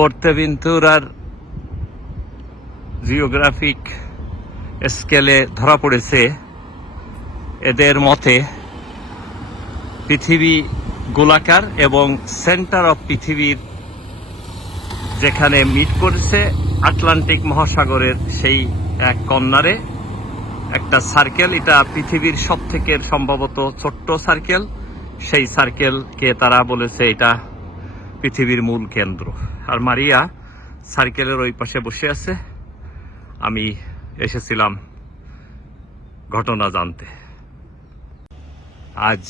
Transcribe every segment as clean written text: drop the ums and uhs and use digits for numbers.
ফুerteventuরার geographic স্কেলে ধরা পড়েছে এদের মতে পৃথিবী গোলাকার এবং সেন্টার অফ পৃথিবীর যেখানে মিট করেছে আটলান্টিক মহাসাগরের সেই এক কর্নারে একটা সার্কেল। এটা পৃথিবীর সবথেকে সম্ভবত ছোট্ট সার্কেল। সেই সার্কেলকে তারা বলেছে এটা পৃথিবীর মূল কেন্দ্র। আর মারিয়া সার্কেলের ওই পাশে বসে আছে। আমি এসেছিলাম ঘটনা জানতে। আজ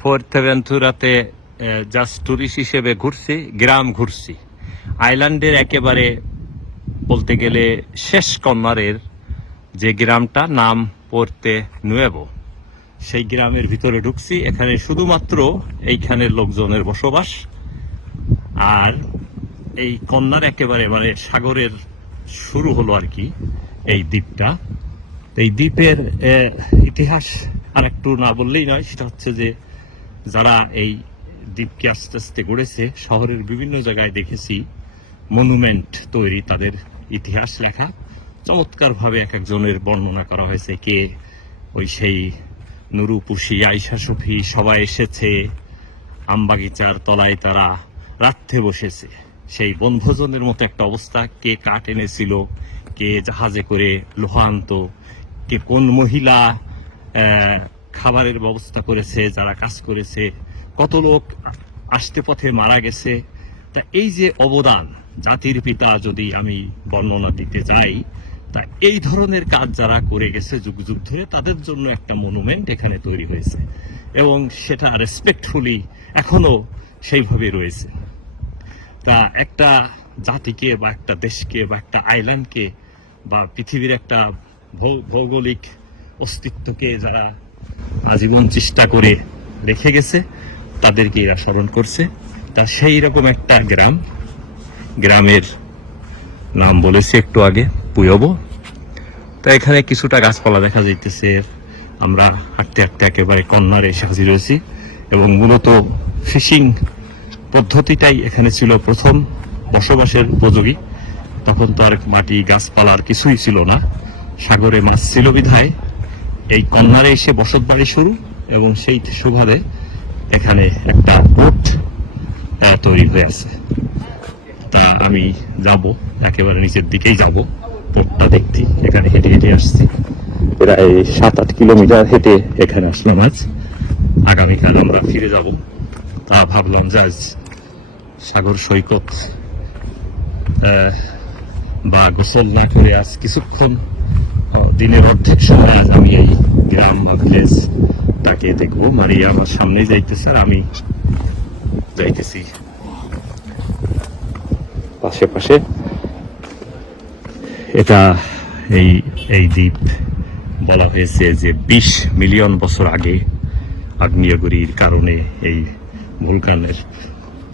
ফুerteventuরাতে জাস্ট টুরিস্ট হিসেবে ঘুরছি, গ্রাম ঘুরছি। আইল্যান্ডের একেবারে বলতে গেলে শেষ কর্নারের যে গ্রামটা নাম পোর্তে নুয়েভো, সেই গ্রামের ভিতরে ঢুকছি। এখানে শুধুমাত্র এইখানের লোকজনের বসবাস। আর এই কন্যার একেবারে মানে সাগরের শুরু হলো আর কি এই দ্বীপটা। এই দ্বীপের ইতিহাস আর একটু না বললেই নয়। সেটা হচ্ছে যে যারা এই দ্বীপকে আস্তে আস্তে গড়েছে, শহরের বিভিন্ন জায়গায় দেখেছি মনুমেন্ট তৈরি, তাদের ইতিহাস লেখা চমৎকারভাবে এক একজনের বর্ণনা করা হয়েছে। কে ওই সেই নুরু পুষি, আয়শা সফি সবাই এসেছে, আমবাগিচার তলায় তারা রাত্রে বসেছে। সেই বনভোজনের মতো একটা অবস্থা। কে কাঠ এনেছিল, কে জাহাজে করে লোহা আনতো, কে কোন মহিলা খাবারের ব্যবস্থা করেছে, যারা কাজ করেছে, কত লোক আসতে পথে মারা গেছে। তা এই যে অবদান, জাতির পিতা যদি আমি বর্ণনা দিতে যাই, তা এই ধরনের কাজ যারা করে গেছে যুগ যুগ ধরে, তাদের জন্য একটা মনুমেন্ট এখানে তৈরি হয়েছে এবং সেটা রেসপেক্টফুলি এখনো সেইভাবে রয়েছে। তা একটা জাতিকে বা একটা দেশকে বা একটা আইল্যান্ডকে বা পৃথিবীর একটা ভৌগোলিক অস্তিত্বকে যারা আজীবন চেষ্টা করে রেখে গেছে, তাদেরকে এরা স্মরণ করছে। তা সেই রকম একটা গ্রামের নাম বলেছি একটু আগে, পুয়োবো। তা এখানে কিছুটা গাছপালা দেখা যাইতেছে। আমরা হাঁটতে হাঁটতে একেবারে কর্নারে এসে হাজির হয়েছি এবং মূলত ফিশিং পদ্ধতিটাই এখানে ছিল প্রথম বসবাসের উপযোগী। তখন তো আর মাটি গাছপালা আর কিছুই ছিল না, সাগরে মাছ ছিল বিধায় এই কর্নারে এসে বসত বাড়ি শুরু এবং সেই সুবাদে এখানে একটা পোর্ট তৈরি হয়ে আছে। তা আমি যাব, একেবারে নিচের দিকেই যাব পোর্টটা দেখতে। এখানে হেঁটে হেঁটে আসছি, প্রায় 7-8 কিলোমিটার হেঁটে এখানে আসলাম আজ। আগামীকাল আমরা ফিরে যাব। তা ভাবলাম যে আজ সাগর সৈকত বা গোসল না করে আজ কিছুক্ষণ দিনের অর্ধেক সময় আজ আমি এই গ্রাম বা ভিলেজটাকে দেখবো। মারিয়া আমার সামনেই যাইতেছে আর আমি যাইতেছি পাশে পাশে। এটা এই দ্বীপ বলা হয়েছে যে 20 মিলিয়ন বছর আগে আগ্নেয়গিরির কারণে এই ভুলকানের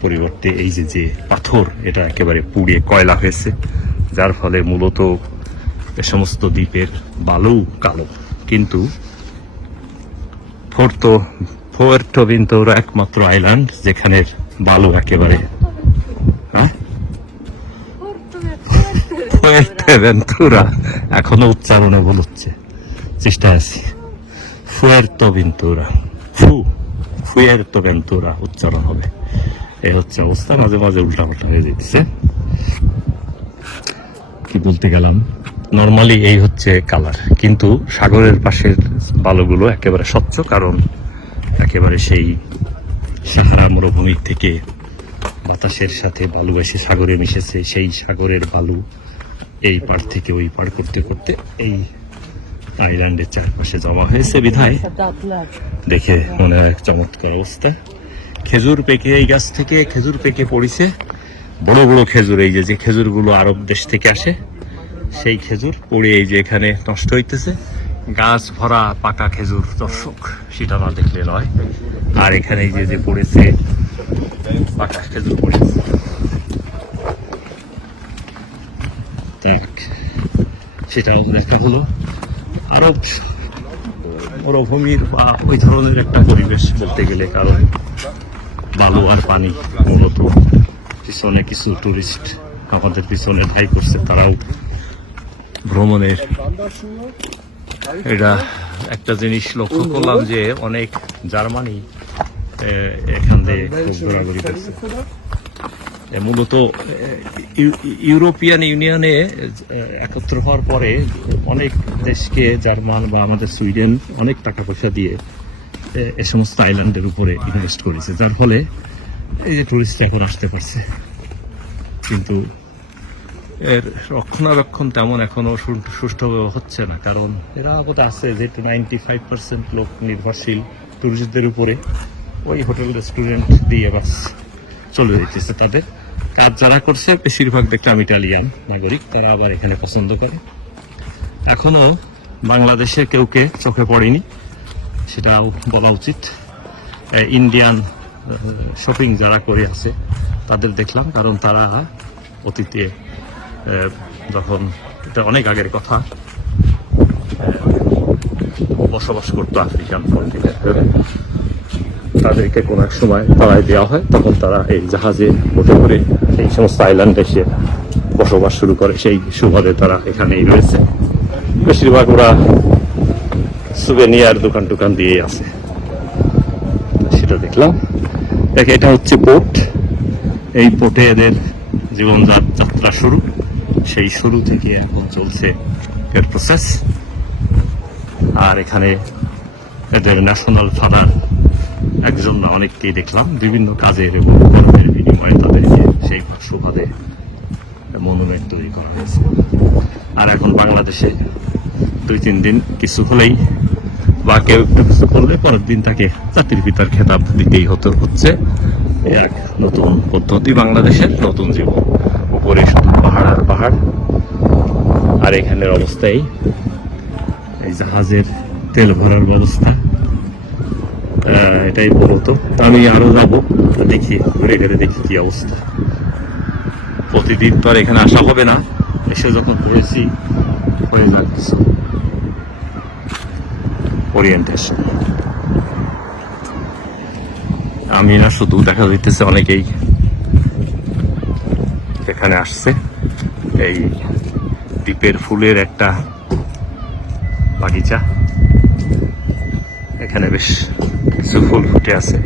পরিবর্তে এই যে পাথর, এটা একেবারে পুড়িয়ে কয়লা হয়েছে, যার ফলে মূলত এ সমস্ত দ্বীপের বালু কালো। কিন্তু ফুerteventura একমাত্র আইল্যান্ড যেখানে বালু একেবারে ফুerteventura, এখনো উচ্চারণে ভুল হচ্ছে, চেষ্টা আছি। ফুerteventura উচ্চারণ হবে। এই হচ্ছে অবস্থা, মাঝে মাঝে উল্টাপাল্টা হয়ে যেতেছে। কি বলতে গেলাম, নর্মালি এই হচ্ছে কালার, কিন্তু সাগরের পাশের বালুগুলো একেবারে স্বচ্ছ, কারণ একেবারে সেই সাহারা মরুভূমির থেকে বাতাসের সাথে বালু এসে সাগরে মিশেছে। সেই সাগরের বালু এই পার থেকে ওই পার করতে করতে এই আইল্যান্ডের চারপাশে জমা হয়েছে বিধায় দেখে মনে হয় চমৎকার অবস্থা। খেজুর পেকে, এই গাছ থেকে খেজুর পেকে পড়েছে, বড় বড় খেজুর। এই যে খেজুরগুলো আরব দেশ থেকে আসে, সেই খেজুর পড়ে এই যে এখানে নষ্ট হইতেছে। গাছ ভরা পাকা খেজুর, দর্শক, সেটা না দেখলে নয়। আর এখানে এই যে পড়েছে পাকা খেজুর পড়েছে। সেটা দেখা হলো আরব মরুভূমির বা ওই ধরনের একটা পরিবেশ বলতে গেলে, কারণ বালু আর পানি মূলত পিছনে কিছু টুরিস্ট আমাদের পিছনে ঢাই করছে, তারাও ভ্রমণের। এটা একটা জিনিস লক্ষ্য করলাম যে অনেক জার্মানি এখান থেকে ঘোরাঘুরি করছে। মূলত ইউরোপিয়ান ইউনিয়নে একত্র হওয়ার পরে অনেক দেশকে জার্মান বা আমাদের সুইডেন অনেক টাকা পয়সা দিয়ে এ সমস্ত আইল্যান্ডের উপরে ইনভেস্ট করেছে, যার ফলে এই যে টুরিস্ট এখন আসতে পারছে। কিন্তু এর রক্ষণাবেক্ষণ তেমন এখনো সুষ্ঠুভাবে হচ্ছে না, কারণ এরা কোথাও আছে যেহেতু 95% লোক নির্ভরশীল টুরিস্টদের উপরে। ওই হোটেল রেস্টুরেন্ট দিয়ে বাস চলে যেতেছে। তাদের কাজ যারা করছে বেশিরভাগ দেখলাম ইটালিয়ান নাগরিক, তারা আবার এখানে পছন্দ করে। এখনো বাংলাদেশে কেউকে চোখে পড়েনি, সেটাও বলা উচিত। ইন্ডিয়ান শপিং যারা করে আছে তাদের দেখলাম, কারণ তারা অতীতে যখন, এটা অনেক আগের কথা, বসবাস করতো আফ্রিকান কন্টিনেন্টে, তাদেরকে কোন এক সময় তাড়াই দেওয়া হয়, তখন তারা এই জাহাজে উঠে করে এই সমস্ত আইল্যান্ডে এসে বসবাস শুরু করে। সেই সুবাদে তারা এখানেই রয়েছে। বেশিরভাগ ওরা সুভেনিয়ার দোকান টোকান দিয়ে আছে, সেটা দেখলাম। দেখে এটা হচ্ছে পোর্ট, এই পোর্টে এদের জীবন যাত্রা শুরু। সেই শুরু থেকে এখন চলছে এর প্রসেস। আর এখানে এদের ন্যাশনাল ফাদার একজন না, অনেককেই দেখলাম বিভিন্ন কাজের এবং কর্মের বিনিময়ে তাদেরকে সেই সুবাদে মনুমেন্ট তৈরি করা হয়েছে। আর এখন বাংলাদেশে 2-3 দিন কিছু হলেই বা কেউ একটু কিছু করলে পরের দিন তাকে জাতির পিতার খেতাব দিতেই হচ্ছে। এক নতুন পদ্ধতি, বাংলাদেশের নতুন জীবন। উপরে শুধু পাহাড় আর পাহাড়, আর এখানের অবস্থায় এই জাহাজের তেল ভরার ব্যবস্থা, এটাই বলতো। আমি আরো যাবো, দেখি ঘুরে ঘুরে দেখি কি অবস্থা। প্রতিদিন তো আর এখানে আসা হবে না, এসে যখন ঘুরেছি হয়ে যাক কিছু ওরিয়েন্টেশন। আমি না শুধু, দেখা যাইতেছে অনেকেই এখানে আসছে। এই দ্বীপের ফুলের একটা বাগিচা, এখানে বেশ কিছু ফুল ফুটে আছে।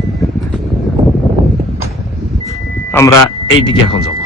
আমরা এই দিকে এখন যাবো।